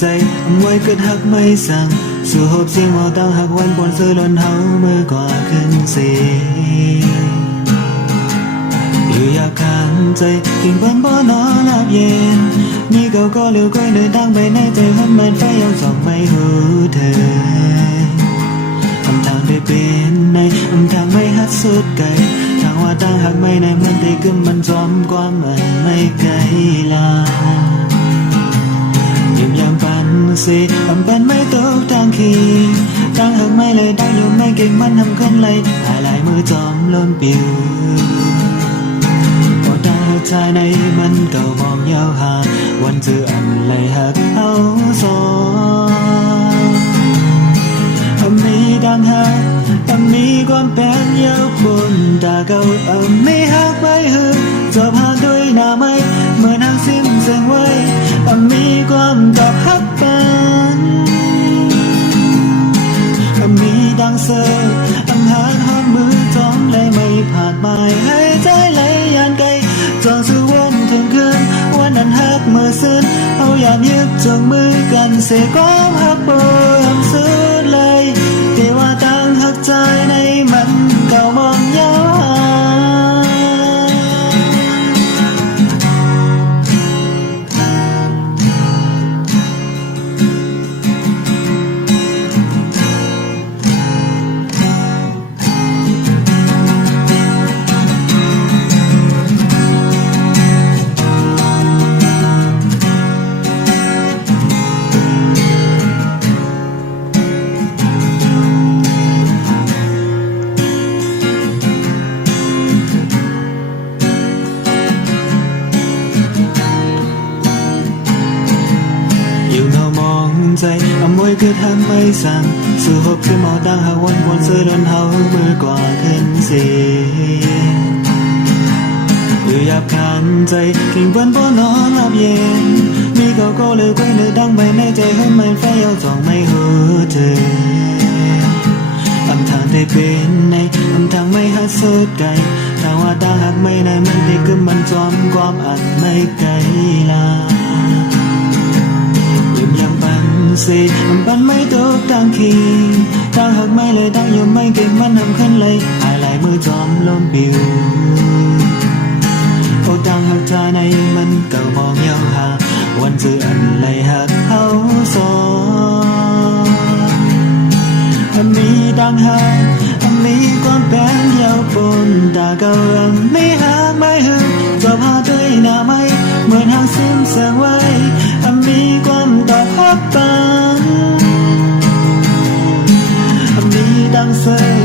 ใจไว้กึดหักไม่สั่งสู่หบเสียงหมอตั้งหักวันปนซื้อล้นเฮาเมื่อกว่าขึ้นเสีอยู่อยากขันใจกิ่งบนบ่อนอนหลับเย็นมีเก่าก็เหลือก้อยเลยตั้งไปในใจหันเหมือนไฟยังส่องไม่หูเธอทางได้เป็นในทางไม่หัดสุดไกลทางว่าตั้งหักไม่ในมันได้กึมมันจอมความมันไม่ไกลลายิ้มยามปันสิเป็นไม่ตกทางขีตั้งหักไม่เลยตั้งอยู่ไม่เก่งมันทำขึ้นเลยหลายมือจอมล้นปิวพอตั้งหักใจในมันเก่ามองยาวหาวันเจออันเลยหักเอาสองมีดังหักมีความแปลงยาวบนตาเก่ามีหักไม่หึงจบหาด้วยหน้าไม่เหมือนหักสิ้นเสียงไว้มีความตอบหักเป็นมีดังเสือหาหอมมือจ้องเลยไม่ผ่านไปให้ใจเลยยานไกลจองสู่วันถึงคืนวันนั้นหักมือซึ้งเอายามยึดจงมือกันเสียก้มหักเปิดซึ้งเลยที่ว่าตั้งหักใจในมันเก่ามองยาวใจมวยคือทางไม่สั่งสู่หบคือหมอตั้งหาวันวนซื้อเดินเฮาเมื่อกว่าขึ้นสีอยู่หยาบขันใจกิ่งบนบ่อนอนหลับเย็นมีเก่าก็เลยก้อยเลยดังไปในใจให้มันไฟเอาจ่องไม่หูเธอทางได้เป็นในทางไม่หัดสุดไกลทางว่าตั้งหักไม่ในมันได้กึมมันจอมความอันไม่ไกลลาสิปันไม่ตกทางขีตั้งหักไม่เลยตั้งอยู่ไม่เก่งมันทำขึ้นเลยหลายมือจอมล้มปิวโอ้ตั้งหักใจในมันเก่ามองยาวหาวันเจออันเลยหักเขาสองมีตั้งหักมีความแปลงยาวบนตาเก่ามีหักไม่หึงจบหาด้วยหน้าไม่เหมือนหักสิ้นเสียงไว้มีความตอบหักปันมีดังเสือ